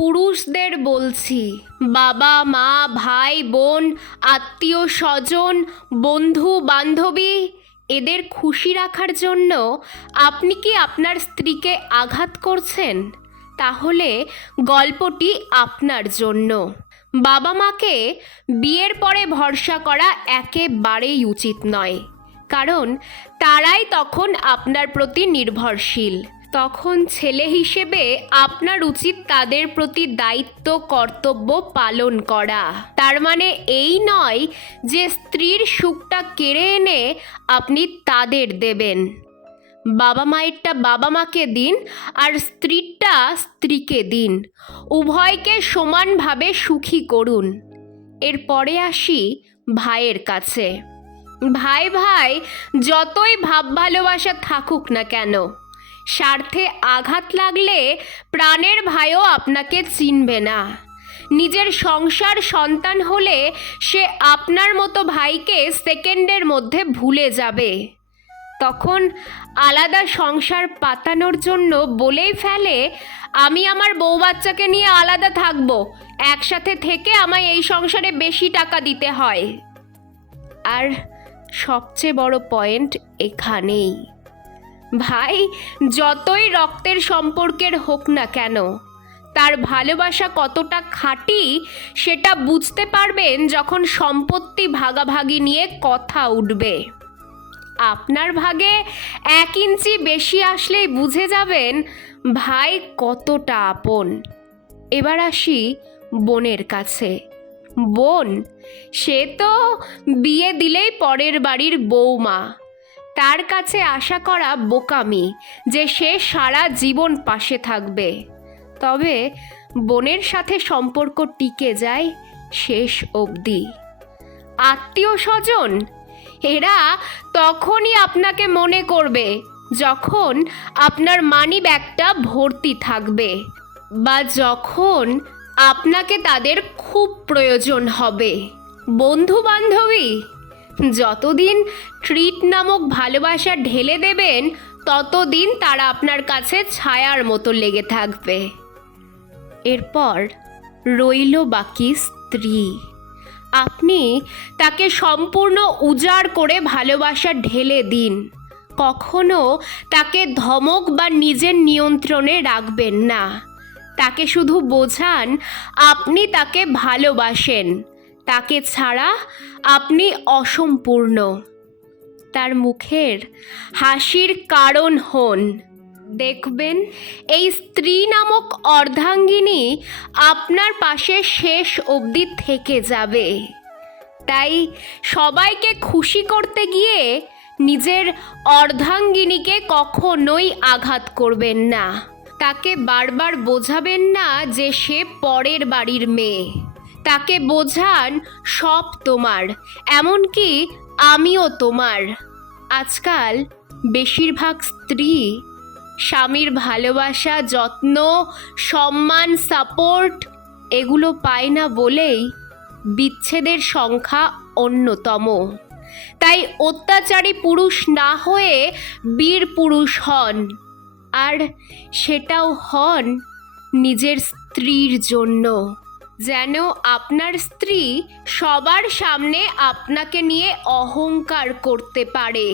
পুরুষদের বলছি, বাবা মা ভাই বোন আত্মীয় স্বজন বন্ধু বান্ধবী এদের খুশি রাখার জন্য আপনি কি আপনার স্ত্রীকে আঘাত করছেন? তাহলে গল্পটি আপনার জন্য। বাবা মাকে বিয়ের পরে ভরসা করা একেবারেই উচিত নয়, কারণ তারাই তখন আপনার প্রতি নির্ভরশীল। তখন ছেলে হিসেবে আপনার উচিত তাদের প্রতি দায়িত্ব কর্তব্য পালন করা। তার মানে এই নয় যে স্ত্রীর সুখটা কেড়ে এনে আপনি তাদের দেবেন। বাবা মায়েরটা বাবা মাকে দিন আর স্ত্রীরটা স্ত্রীকে দিন, উভয়কে সমানভাবে সুখী করুন। এরপরে আসি ভাইয়ের কাছে। ভাই ভাই যতই ভাব ভালোবাসা থাকুক না কেন, স্বার্থে আঘাত লাগলে প্রাণের ভাইও আপনাকে চিনবে না। নিজের সংসার সন্তান হলে সে আপনার মতো ভাইকে সেকেন্ডের মধ্যে ভুলে যাবে। তখন আলাদা সংসার পাতানোর জন্য বলেই ফেলে, আমি আমার বউ বাচ্চাকে নিয়ে আলাদা থাকবো, একসাথে থেকে আমায় এই সংসারে বেশি টাকা দিতে হয়। আর সবচেয়ে বড় পয়েন্ট এখানেই, ভাই যতই রক্তের সম্পর্কের হোক না কেন, তার ভালোবাসা কতটা খাঁটি সেটা বুঝতে পারবেন যখন সম্পত্তি ভাগাভাগি নিয়ে কথা উঠবে। আপনার ভাগে 1 ইঞ্চি বেশি আসলেই বুঝে যাবেন ভাই কতটা আপন। এবার আসি বোনের কাছে। বোন, সে তো বিয়ে দিলেই পরের বাড়ির বউমা। তার কাছে আশা করা বোকামি যে সে সারা জীবন পাশে থাকবে। তবে বোনের সাথে সম্পর্ক টিকে যায় শেষ অবধি। আত্মীয় স্বজন, এরা তখনই আপনাকে মনে করবে যখন আপনার মানি ব্যাগটা ভর্তি থাকবে বা যখন আপনাকে তাদের খুব প্রয়োজন হবে। বন্ধু বান্ধবী, যতদিন ট্রিট নামক ভালোবাসা ঢেলে দেবেন ততদিন তারা আপনার কাছে ছায়ার মতো লেগে থাকবে। এরপর রইল বাকি স্ত্রী। আপনি তাকে সম্পূর্ণ উজাড় করে ভালোবাসা ঢেলে দিন। কখনো তাকে ধমক বা নিজের নিয়ন্ত্রণে রাখবেন না। তাকে শুধু বোঝান আপনি তাকে ভালোবাসেন, তাকে ছাড়া আপনি অসম্পূর্ণ। তার মুখের হাসির কারণ হন। দেখবেন এই স্ত্রী নামক অর্ধাঙ্গিনী আপনার পাশে শেষ অবধি থেকে যাবে। তাই সবাইকে খুশি করতে গিয়ে নিজের অর্ধাঙ্গিনীকে কখনোই আঘাত করবেন না। তাকে বারবার বোঝাবেন না যে সে পরের বাড়ির মেয়ে। তাকে বোঝান সব তোমার, এমনকি আমিও তোমার। আজকাল বেশিরভাগ স্ত্রী স্বামীর ভালোবাসা যত্ন সম্মান সাপোর্ট এগুলো পায় না বলেই বিচ্ছেদের সংখ্যা অন্যতম। তাই অত্যাচারী পুরুষ না হয়ে বীর পুরুষ হন, আর সেটাও হন নিজের স্ত্রীর জন্য, যেন আপনার স্ত্রী সবার সামনে আপনাকে নিয়ে অহংকার করতে পারে।